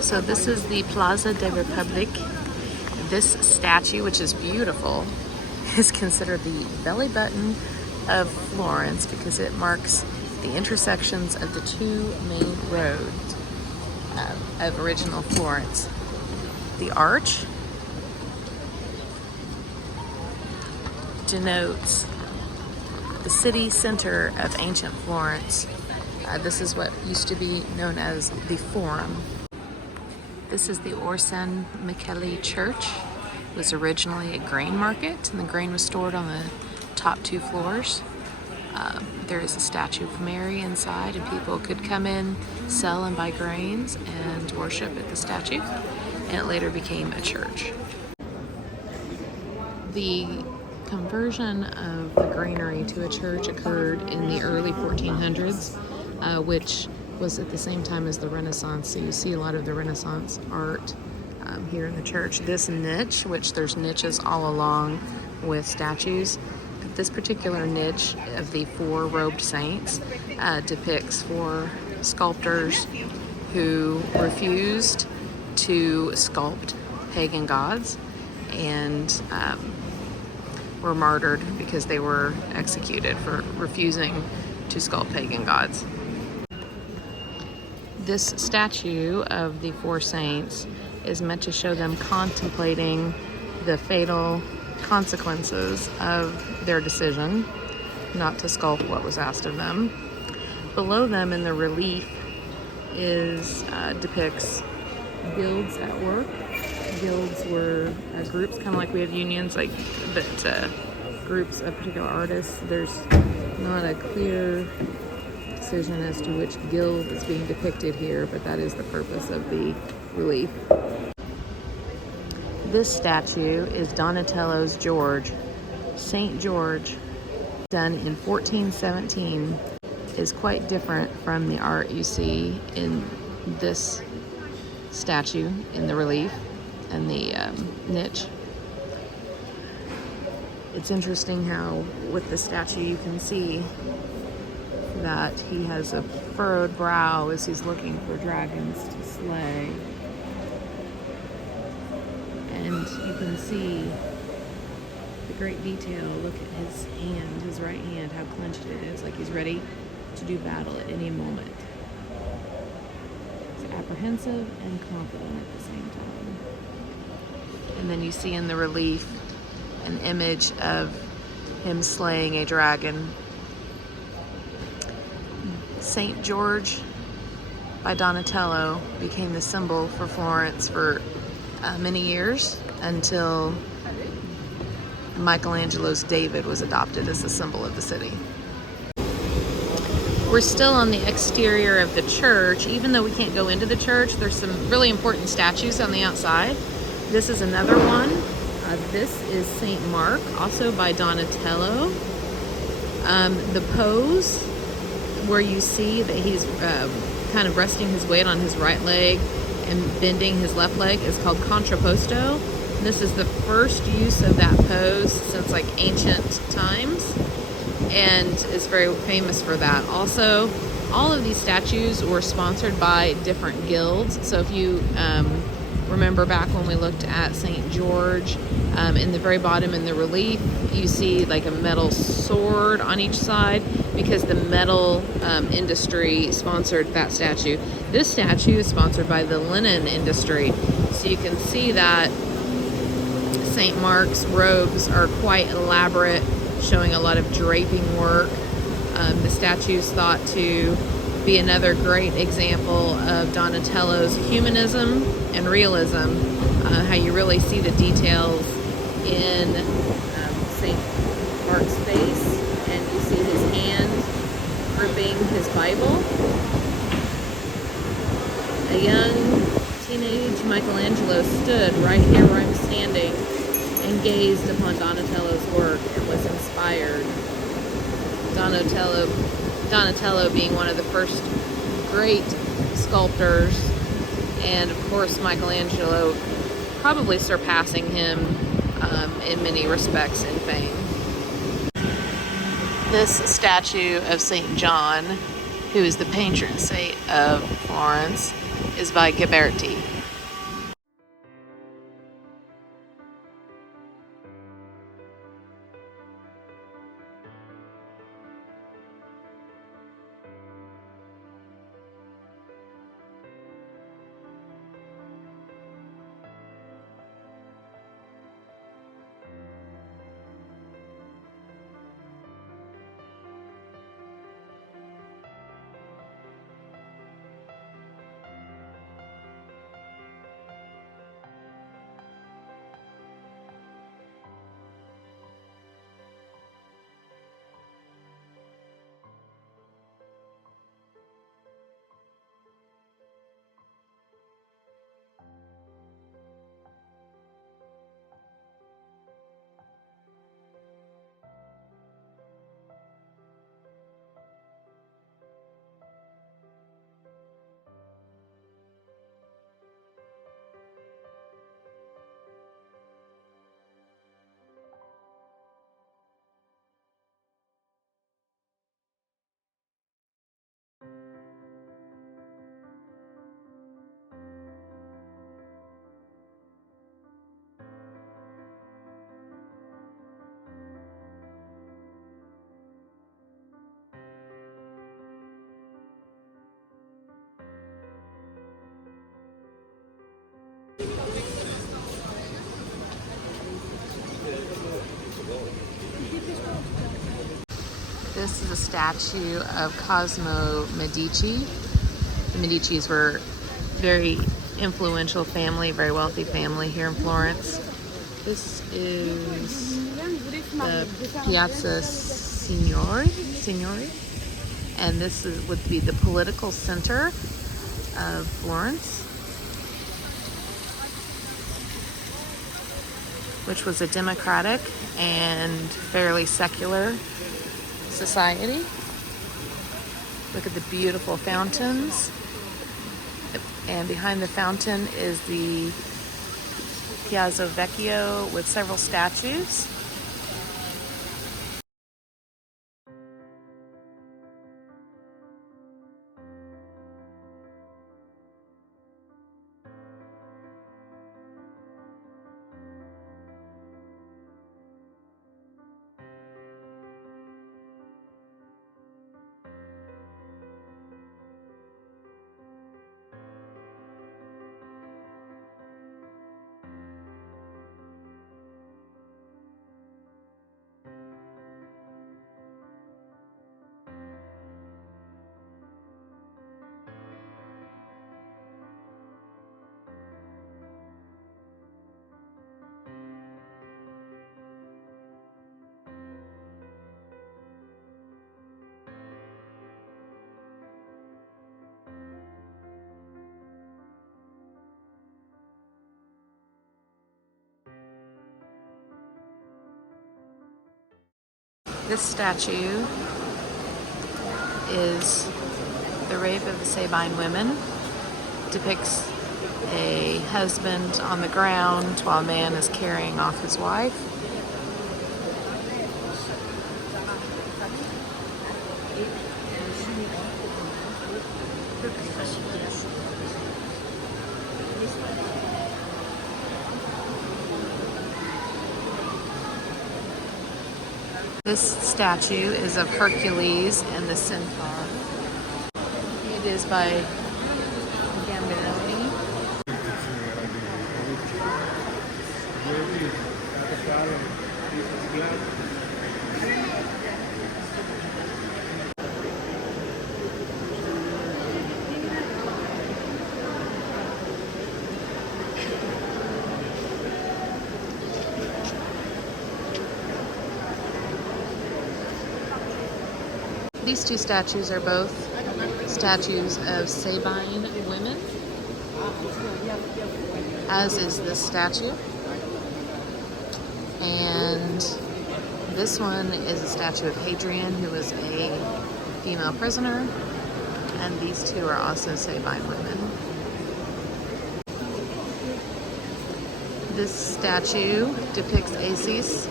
So this is the Piazza del Republic. This statue, which is beautiful, is considered the belly button of Florence because it marks the intersections of the two main roads of original Florence. The arch denotes the city center of ancient Florence. This is what used to be known as the Forum. This is the Orsan Michele Church. It was originally a grain market, and the grain was stored on the top two floors. There is a statue of Mary inside, and people could come in, sell and buy grains, and worship at the statue. And it later became a church. The conversion of the granary to a church occurred in the early 1400s, which was at the same time as the Renaissance. So you see a lot of the Renaissance art here in the church. This niche, which there's niches all along with statues, but this particular niche of the four robed saints depicts four sculptors who refused to sculpt pagan gods and were martyred because they were executed for refusing to sculpt pagan gods. This statue of the four saints is meant to show them contemplating the fatal consequences of their decision not to sculpt what was asked of them. Below them in the relief depicts guilds at work. Guilds were groups, kind of like we have unions, but groups of particular artists. There's not a clear decision as to which guild is being depicted here, but that is the purpose of the relief. This statue is Donatello's George. Saint George, done in 1417, is quite different from the art you see in this statue in the relief and the niche. It's interesting how with the statue you can see that he has a furrowed brow as he's looking for dragons to slay. And you can see the great detail. Look at his hand, his right hand, how clenched it is, like he's ready to do battle at any moment. He's apprehensive and confident at the same time. And then you see in the relief an image of him slaying a dragon. Saint George by Donatello became the symbol for Florence for many years until Michelangelo's David was adopted as the symbol of the city. We're still on the exterior of the church. Even though we can't go into the church, there's some really important statues on the outside. This is another one. This is Saint Mark, also by Donatello. The pose where you see that he's kind of resting his weight on his right leg and bending his left leg is called contrapposto. This is the first use of that pose since like ancient times and is very famous for that. Also, all of these statues were sponsored by different guilds. So if you remember back when we looked at St. George, in the very bottom in the relief, you see like a metal sword on each side because the metal industry sponsored that statue. This statue is sponsored by the linen industry. So you can see that St. Mark's robes are quite elaborate, showing a lot of draping work. The statue is thought to be another great example of Donatello's humanism and realism, how you really see the details in St. Mark's face, and you see his hand gripping his Bible. A young teenage Michelangelo stood right here where I'm standing and gazed upon Donatello's work and was inspired. Donatello being one of the first great sculptors, and of course Michelangelo probably surpassing him in many respects in fame. This statue of St. John, who is the patron saint of Florence, is by Ghiberti. This is a statue of Cosimo Medici. The Medicis were very influential family, very wealthy family here in Florence. This is the Piazza Signori, and this would be the political center of Florence, which was a democratic and fairly secular society. Look at the beautiful fountains, and behind the fountain is the Piazza Vecchio with several statues. This statue is the rape of the Sabine women. Depicts a husband on the ground while a man is carrying off his wife. This statue is of Hercules and the Centaur. It is by Gambinelli. These two statues are both statues of Sabine women, as is this statue. And this one is a statue of Hadrian, who was a female prisoner, and these two are also Sabine women. This statue depicts Acis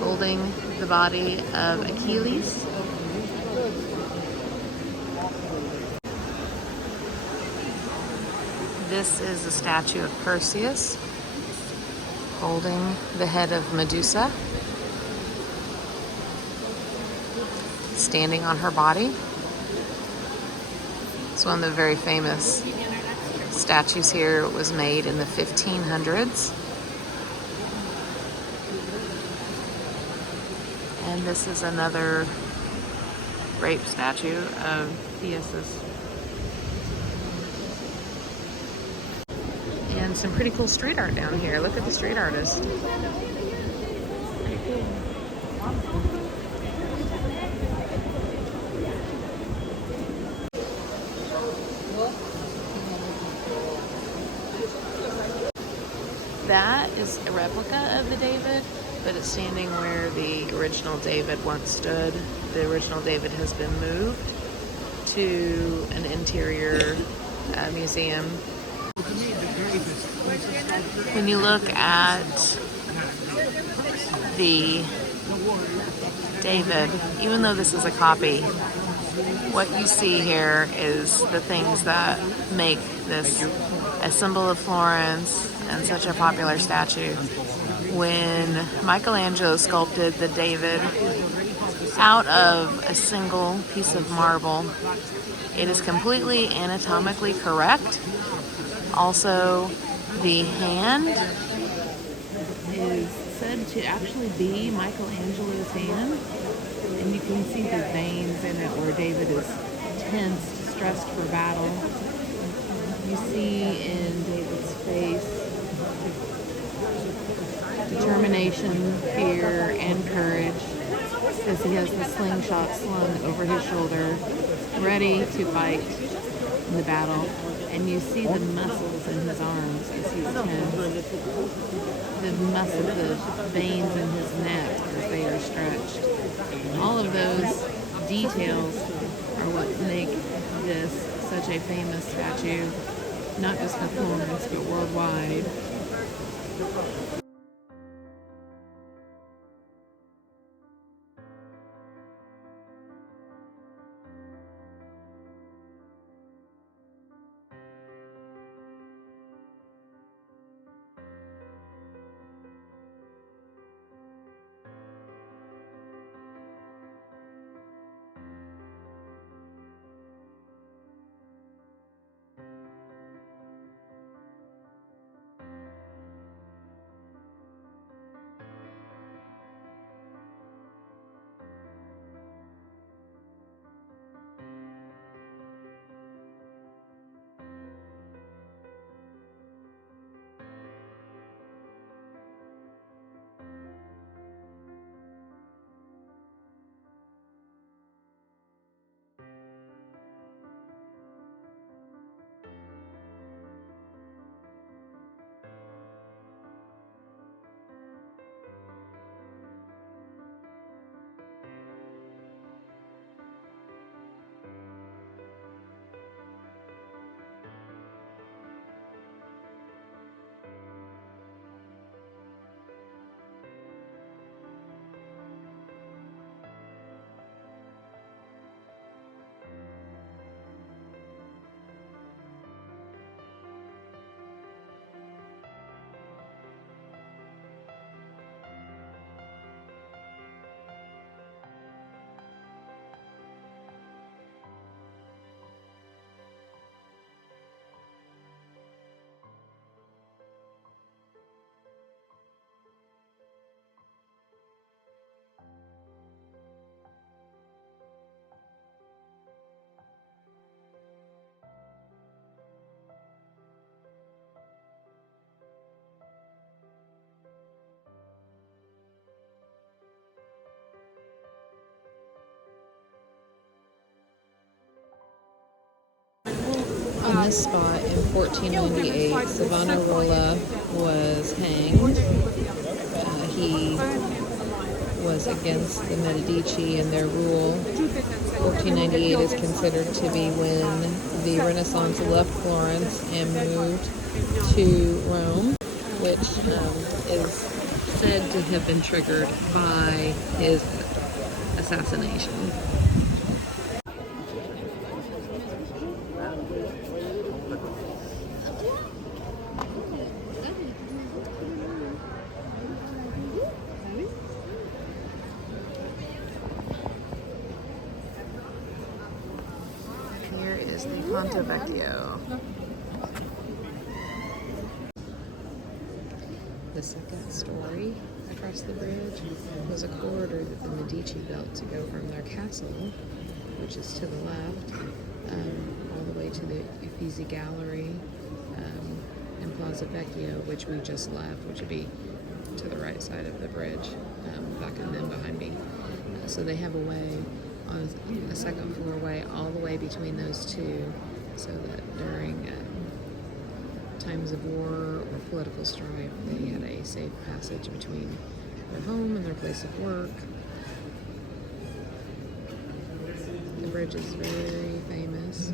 holding the body of Achilles. This is a statue of Perseus holding the head of Medusa, standing on her body. It's one of the very famous statues here. It was made in the 1500s. And this is another grape statue of Theseus. And some pretty cool street art down here. Look at the street artist. Pretty cool. That is a replica of the David, but it's standing where the original David once stood. The original David has been moved to an interior museum. When you look at the David, even though this is a copy, what you see here is the things that make this a symbol of Florence and such a popular statue. When Michelangelo sculpted the David out of a single piece of marble, it is completely anatomically correct. Also, the hand is said to actually be Michelangelo's hand, and you can see the veins in it where David is tense, stressed for battle. You see in David's face determination, fear, and courage as he has the slingshot slung over his shoulder, ready to fight in the battle. And you see the muscles in his arms as he's tense, the muscles, the veins in his neck as they are stretched. All of those details are what make this such a famous statue, not just for Florence, but worldwide. On this spot in 1498, Savonarola was hanged. He was against the Medici and their rule. 1498 is considered to be when the Renaissance left Florence and moved to Rome, which is said to have been triggered by his assassination. Ponte Vecchio. The second story across the bridge was a corridor that the Medici built to go from their castle, which is to the left, all the way to the Uffizi Gallery and Piazza Vecchio, which we just left, which would be to the right side of the bridge, back and then behind me. So they have a way on a second floor way all the way between those two, so that during times of war or political strife, they had a safe passage between their home and their place of work. The bridge is very famous.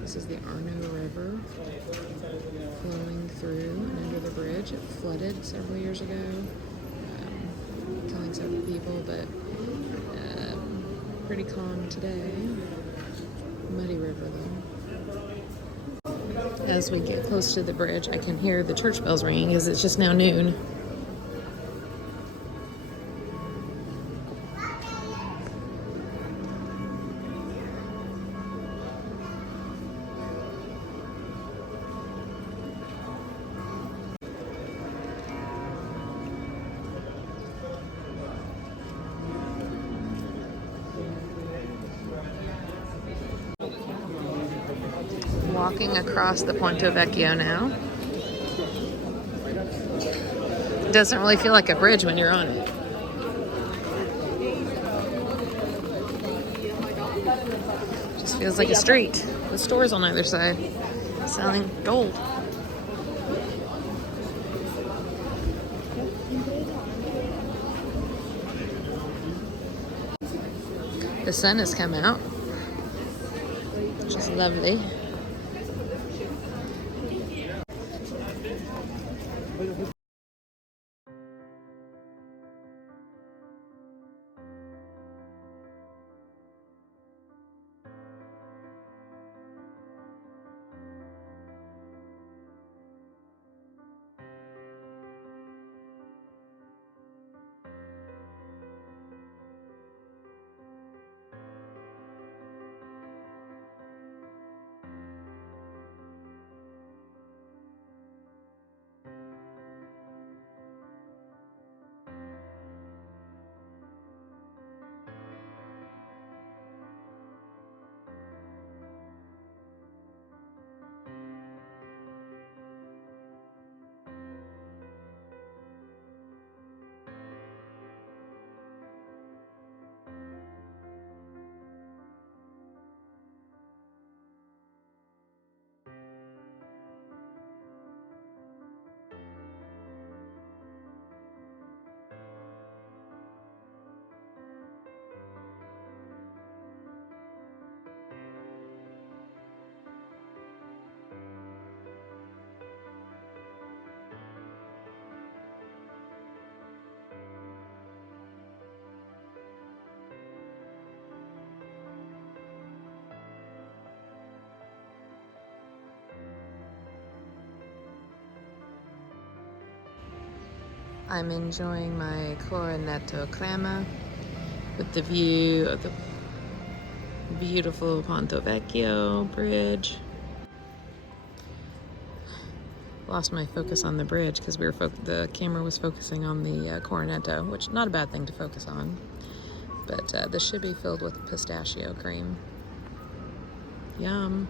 This is the Arno River flowing through and under the bridge. It flooded several years ago, killing several people, but pretty calm today. Muddy river though. As we get close to the bridge, I can hear the church bells ringing as it's just now noon. Walking across the Ponte Vecchio now. It doesn't really feel like a bridge when you're on it. Just feels like a street with stores on either side selling gold. The sun has come out, which is lovely. I'm enjoying my cornetto crema with the view of the beautiful Ponte Vecchio bridge. Lost my focus on the bridge because the camera was focusing on the cornetto, which not a bad thing to focus on. But this should be filled with pistachio cream. Yum.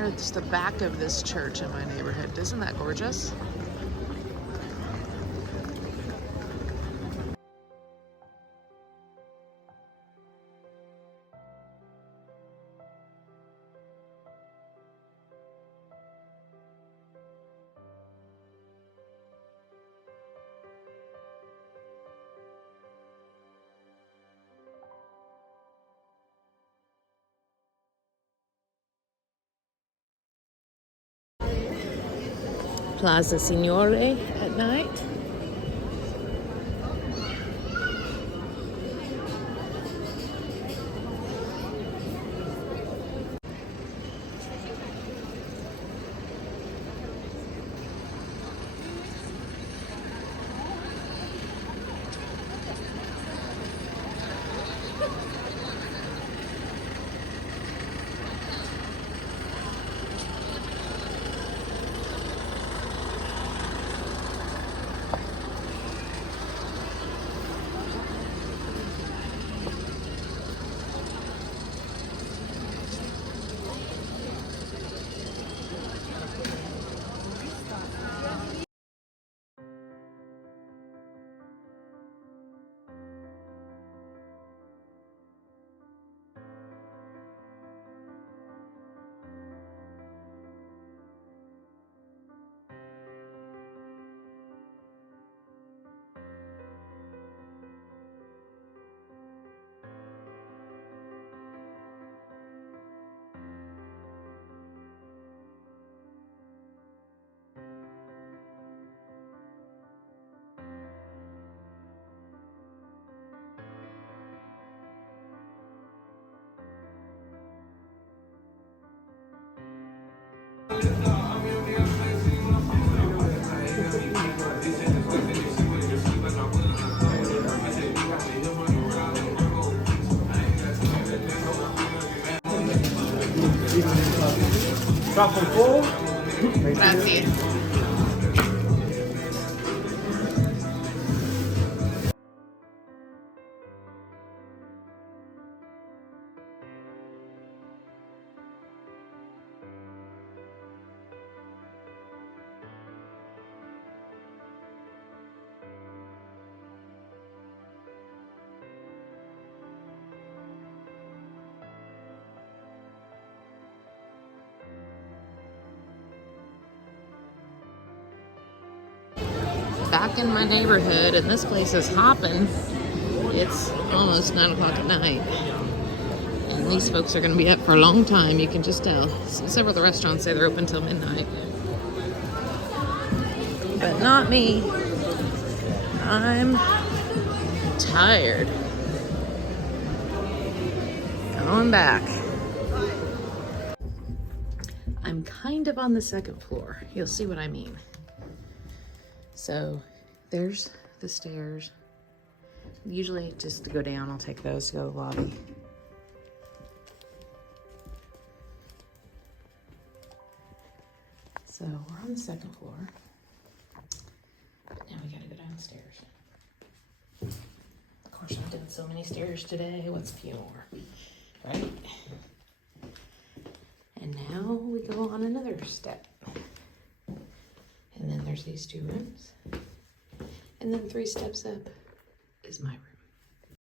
Here's the back of this church in my neighborhood. Isn't that gorgeous? Piazza del Signora at night. Grazie. Back in my neighborhood, and this place is hopping. It's almost 9 o'clock at night. And these folks are going to be up for a long time, you can just tell. Several of the restaurants say they're open till midnight. But not me. I'm tired. Going back. I'm kind of on the second floor. You'll see what I mean. So there's the stairs. Usually just to go down, I'll take those to go to the lobby. So we're on the second floor. But now we gotta go downstairs. Of course, I've done so many stairs today. What's a few more, right? And now we go on another step. And then there's these 2 rooms. And then 3 steps up is my room.